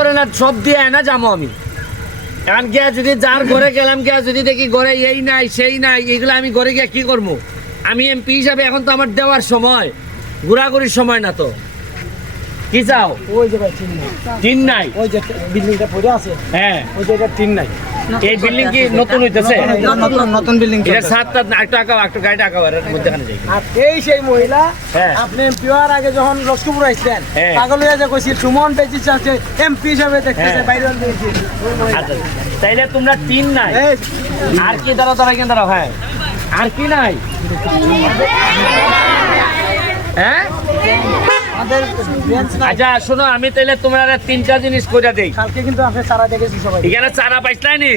করে না, সব দিয়ে না যাবো আমি। এখন গিয়া যদি যার ঘরে গেলাম, গিয়া যদি দেখি ঘরে এই নাই সেই নাই, এগুলো আমি ঘরে গিয়া কি করবো? আমি এমপি হিসাবে এখন তো আমার দেওয়ার সময়, ঘোরাঘুরির সময় না তো। কি চাও? ওই যে ভাই টিন নাই, টিন নাই, ওই যে বিল্ডিংটা পড়ে আছে, হ্যাঁ ওই যে টিন নাই। এই বিল্ডিং কি নতুন হইতেছে? নতুন বিল্ডিং। এটা 7টা একটু আঁকাও, একটু গাড়িটা আঁকাও, এর মধ্যেখানে যাই। আর এই সেই মহিলা, হ্যাঁ। আপনি এমপি হওয়ার আগে যখন লস্করপুর আসছেন, হ্ঁ। পাগল হয়ে যে কইছিল সুমন বেঁচে আছে এমপি হিসাবে দেখতেছে, হ্যাঁ। বাইরে দিয়েছি ওই মহিলা। আচ্ছা, তাইলে তোমরা টিন নাই, এই আর কি দাঁড়াও দাঁড়াও কেন দাঁড়াও, হ্যাঁ আর কি নাই? হ্যাঁ আমাদের বেঞ্চ নাই। আচ্ছা শোনো, আমি তাইলে তোমরা 3টা জিনিস কইরা দেই। কালকে কিন্তু আপনি সারা দেখেছি সবাই। এখানে চারা পাইছলাই নি?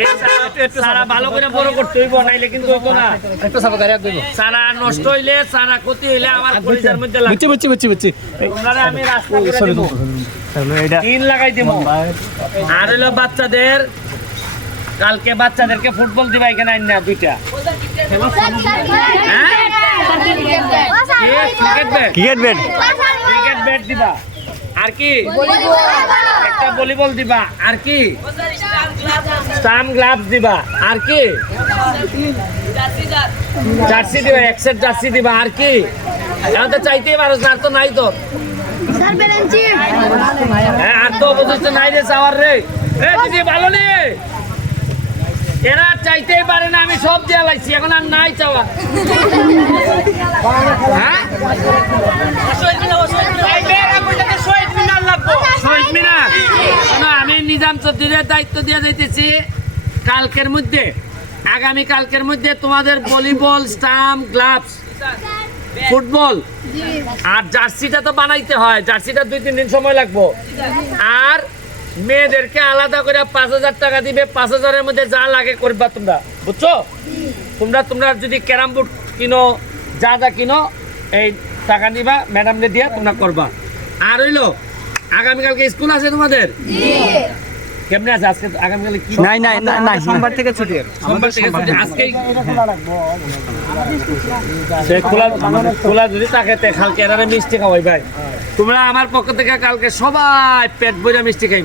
এই চারা ভালো করে বড় করতে হইব, নাইলে কিন্তু হইতো না। একটা সারা গাড়ি দেব। চারা নষ্ট হইলে, চারা ক্ষতি হইলে আমার পরিচার মধ্যে লাগবে। বুঝছি। তোমরা আমি রাস্তা করে দিব, টিন লাগাই দিব। আর হলো বাচ্চাদের, কালকে বাচ্চাদেরকে ফুটবল দিবা এখানে আইন না 2টা। হ্যাঁ ক্রিকেট ব্যাট দিবা, আর কি একটা ভলিবল দিবা, আর কি স্টাম্প গ্লাভস দিবা, আর কি জার্সি দিবা, এক সেট জার্সি দিবা, আর কি এখন তো চাইতেই পারো না, আর তো নাই তোর। হ্যাঁ আর তো অবশিষ্ট নাই রে চাওয়ার রে। দিদি ভালো নে, এরা চাইতেই পারে না, আমি সব দিয়া লাইছি, এখন আর নাই চাওয়া। হ্যাঁ শহীদ মিনার, শোনো, আমি নিজাম চৌধুরীর দায়িত্ব দিয়ে যাইতেছি। কালকের মধ্যে, আগামী কালকের মধ্যে তোমাদের ভলিবল, স্টাম্প, গ্লাভস, ফুটবল আর জার্সিটা তো বানাইতে হয়, জার্সিটা 2-3 দিন সময় লাগবো। আর মেয়েদেরকে আলাদা করে 5,000 টাকা দিবে, 5,000-এর মধ্যে যা লাগে করবা তোমরা, বুঝছো? তোমরা যদি ক্যারাম বোর্ড কিনো, যা কিনো, এই টাকা নিবা, ম্যাডামকে দিয়া তোমরা করবা। আর হইলো আগামীকালকে স্কুল আছে তোমাদের? কেমনে আছে আজকে? আগামীকালে কি? নাই সোমবার থেকে ছুটি। সোমবার থেকে ছুটি। আজকেই এটা খোলা রাখবো। সে খোলা যদি থাকে কালকে এরারে মিষ্টি খাওয়াই ভাই। তোমরা আমার পক্ষ থেকে কালকে সবাই পেট ভরে মিষ্টি খাইবা।